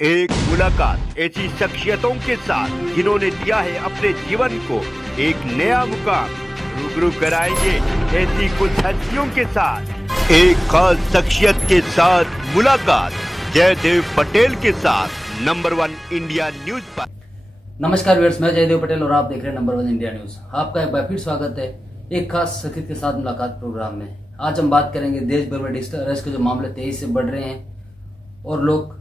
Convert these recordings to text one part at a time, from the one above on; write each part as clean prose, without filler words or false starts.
एक मुलाकात ऐसी शख्सियतों के साथ जिन्होंने दिया है अपने जीवन को एक नया मुकाम। रूबरू कराएंगे ऐसी कुछ हस्तियों के साथ एक खास शख्सियत के साथ मुलाकात जयदेव पटेल के साथ नंबर 1 इंडिया न्यूज पर। नमस्कार व्यूअर्स, मैं जयदेव पटेल और आप देख रहे हैं नंबर 1 इंडिया न्यूज। आपका एक बार फिर स्वागत है एक खास शख्सियत के साथ मुलाकात प्रोग्राम में। आज हम बात करेंगे देश भर में डिजिटल अरेस्ट के जो मामले तेजी से बढ़ रहे हैं और लोग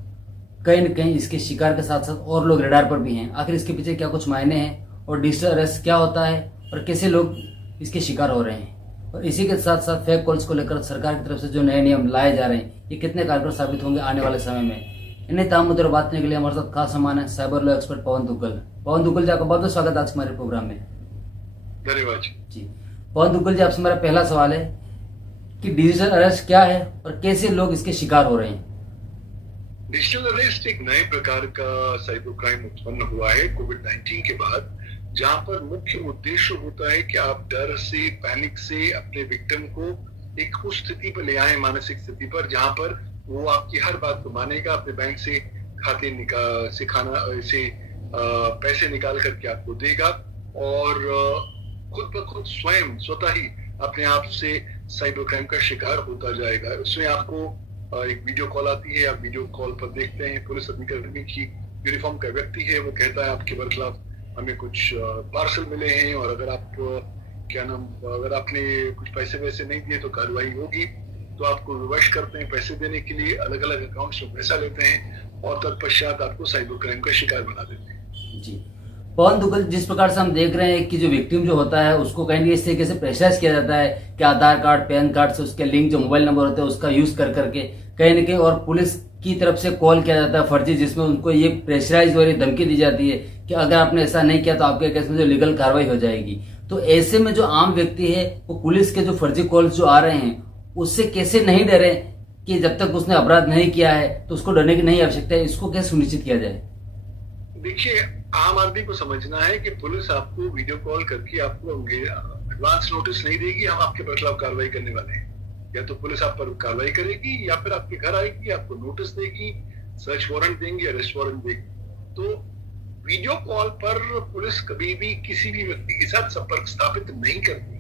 कहीं न कहीं इसके शिकार के साथ साथ और लोग रडार पर भी हैं। आखिर इसके पीछे क्या कुछ मायने हैं और डिजिटल अरेस्ट क्या होता है और कैसे लोग इसके शिकार हो रहे हैं, और इसी के साथ साथ फेक कॉल्स को लेकर सरकार की तरफ से जो नए नियम लाए जा रहे हैं ये कितने कारगर साबित होंगे आने वाले समय में। इन्हें तमाम मुद्दों पर बात करने के लिए हमारे साथ खास मेहमान है साइबर लॉ एक्सपर्ट पवन दुग्गल जी, आपका बहुत बहुत स्वागत है आज हमारे प्रोग्राम में। धन्यवाद जी। पवन दुग्गल जी, आपसे मेरा पहला सवाल है कि डिजिटल अरेस्ट क्या है और कैसे लोग इसके शिकार हो रहे हैं। डिजिटल अरेस्ट एक नए प्रकार का साइबर क्राइम उत्पन्न हुआ है कोविड-19 के बाद, जहां पर मुख्य उद्देश्य होता है कि आप डर से, पैनिक से अपने विक्टिम को एक उस स्थिति पर ले आए, मानसिक स्थिति पर, जहां पर वो आपकी हर बात को मानेगा, अपने बैंक से खाते से पैसे निकाल करके आपको देगा और खुद ब खुद स्वतः ही अपने आप से साइबर क्राइम का शिकार होता जाएगा। उसमें आपको एक वीडियो कॉल आती है, आप वीडियो कॉल पर देखते हैं पुलिस अधिकारी की यूनिफॉर्म का व्यक्ति है, वो कहता है आपके बरखिलाफ हमें कुछ पार्सल मिले हैं और अगर अगर आपने कुछ पैसे वैसे नहीं दिए तो कार्रवाई होगी। तो आपको विवश करते हैं पैसे देने के लिए, अलग अलग अकाउंट्स में पैसा लेते हैं और तत्पश्चात आपको साइबर क्राइम का शिकार बना देते हैं। जी पवन दुग्गल, जिस प्रकार से हम देख रहे हैं कि जो विक्टिम जो होता है उसको कहीं इस तरीके से प्रेशराइज किया जाता है कि आधार कार्ड, पैन कार्ड से उसके लिंक जो मोबाइल नंबर होते हैं उसका यूज कर करके कहीं न कहीं, और पुलिस की तरफ से कॉल किया जाता है फर्जी, जिसमें उनको ये प्रेशराइज और धमकी दी जाती है कि अगर आपने ऐसा नहीं किया तो आपके केस में जो लीगल कार्रवाई हो जाएगी। तो ऐसे में जो आम व्यक्ति है वो पुलिस के जो फर्जी कॉल्स जो आ रहे हैं उससे कैसे नहीं डरे कि जब तक उसने अपराध नहीं किया है तो उसको डरने की नहीं आवश्यकता है, इसको कैसे सुनिश्चित किया जाए। देखिए, आम आदमी को समझना है कि पुलिस आपको वीडियो कॉल करके आपको एडवांस नोटिस नहीं देगी हम आपके खिलाफ कार्रवाई करने वाले हैं। या तो पुलिस आप पर कार्रवाई करेगी या फिर आपके घर आएगी, आपको नोटिस देगी, सर्च वारंट देंगी, अरेस्ट वारंट देगी। तो वीडियो कॉल पर पुलिस कभी भी किसी भी व्यक्ति के साथ संपर्क स्थापित नहीं करती।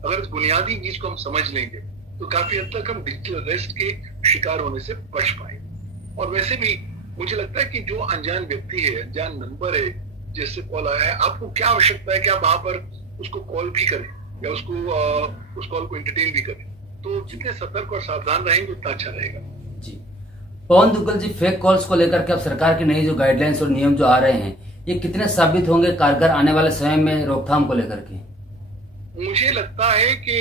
अगर इस बुनियादी चीज को हम समझ लेंगे तो काफी हद तक हम डिजिटल अरेस्ट के शिकार होने से बच पाएंगे। और वैसे भी मुझे लगता है कि जो अनजान व्यक्ति है, अनजान नंबर है जिससे कॉल आया है, आपको क्या आवश्यकता है कि आप वहां पर उसको कॉल भी करें या उस कॉल को एंटरटेन भी करें। तो जितने सतर्क और सावधान रहेंगे उतना अच्छा रहेगा। जी पवन दुग्गल जी, फेक कॉल्स को लेकर के अब सरकार के नई जो गाइडलाइंस और नियम जो आ रहे हैं ये कितने साबित होंगे कारगर आने वाले समय में रोकथाम को लेकर के। मुझे लगता है कि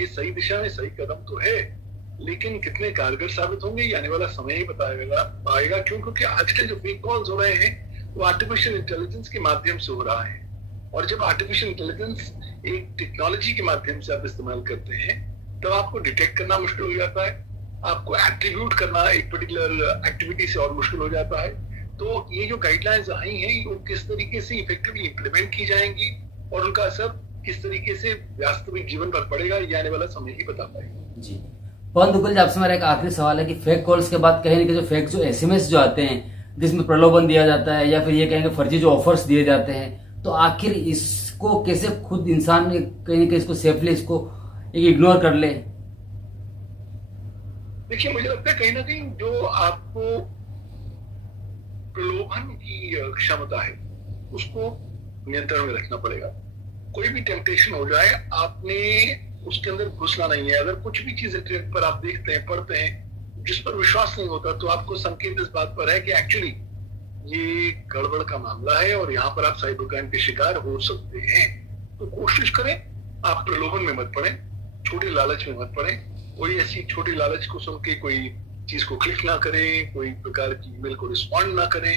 ये सही दिशा में सही कदम तो है, लेकिन कितने कारगर साबित होंगे ये आने वाला समय ही बताएगा। क्योंकि आजकल जो फेक कॉल्स हो रहे हैं वो आर्टिफिशियल इंटेलिजेंस के माध्यम से हो रहा है, और जब आर्टिफिशियल इंटेलिजेंस एक टेक्नोलॉजी के माध्यम से आप इस्तेमाल करते हैं तब आपको डिटेक्ट करना मुश्किल हो जाता है, आपको एट्रीब्यूट करना एक पर्टिकुलर एक्टिविटी से और मुश्किल हो जाता है। तो ये जो गाइडलाइंस आई हैं वो किस तरीके से इफेक्टिवली इम्प्लीमेंट की जाएंगी और उनका असर किस तरीके से वास्तविक जीवन पर पड़ेगा ये आने वाला समय ही बता पाएगा। जी पवन दुग्गल जी, आपसे मेरा एक आखिरी सवाल है कि फेक कॉल्स के बाद कहीं न कहीं जो फेक जो एसएमएस जो आते हैं जिसमें प्रलोभन दिया जाता है या फिर ये कहेंगे फर्जी जो ऑफर्स दिए जाते हैं, तो आखिर इसको कैसे खुद इंसान कहीं न कहीं इसको सेफली इसको इग्नोर कर ले। देखिए, मुझे लगता है कहीं ना कहीं जो आपको प्रलोभन की क्षमता है उसको नियंत्रण में रखना पड़ेगा। कोई भी टेम्पटेशन हो जाए, आपने उसके अंदर घुसना नहीं है। अगर कुछ भी चीज इंटरनेट पर आप देखते हैं, पढ़ते हैं, जिस पर विश्वास नहीं होता, तो आपको संकेत इस बात पर है कि एक्चुअली ये गड़बड़ का मामला है और यहाँ पर आप साइबर क्राइम के शिकार हो सकते हैं। तो कोशिश करें आप प्रलोभन में मत पड़े, छोटी लालच में मत पड़े। कोई ऐसी छोटी लालच को सुन के कोई चीज को क्लिक ना करें, कोई प्रकार की ईमेल को रिस्पॉन्ड ना करें।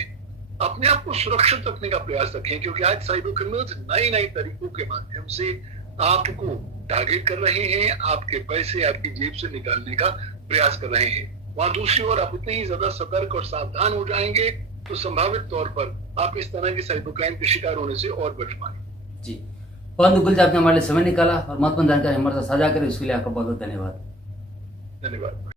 अपने आप को सुरक्षित रखने का प्रयास रखें, क्योंकि आज साइबर क्रिमिनल्स नए तरीकों के माध्यम से आपको टारगेट कर रहे हैं, आपके पैसे आपकी जेब से निकालने का प्रयास कर रहे हैं। वहां दूसरी ओर आप उतने ही ज्यादा सतर्क और सावधान हो जाएंगे तो संभावित तौर पर आप इस तरह के साइबर क्राइम के शिकार होने से और बच पाएंगे। जी पवन दुग्गल जी, आपने हमारे लिए समय निकाला और महत्वपूर्ण जानकारी हमारे साथ साझा करी, उसके लिए आपका बहुत बहुत धन्यवाद। धन्यवाद।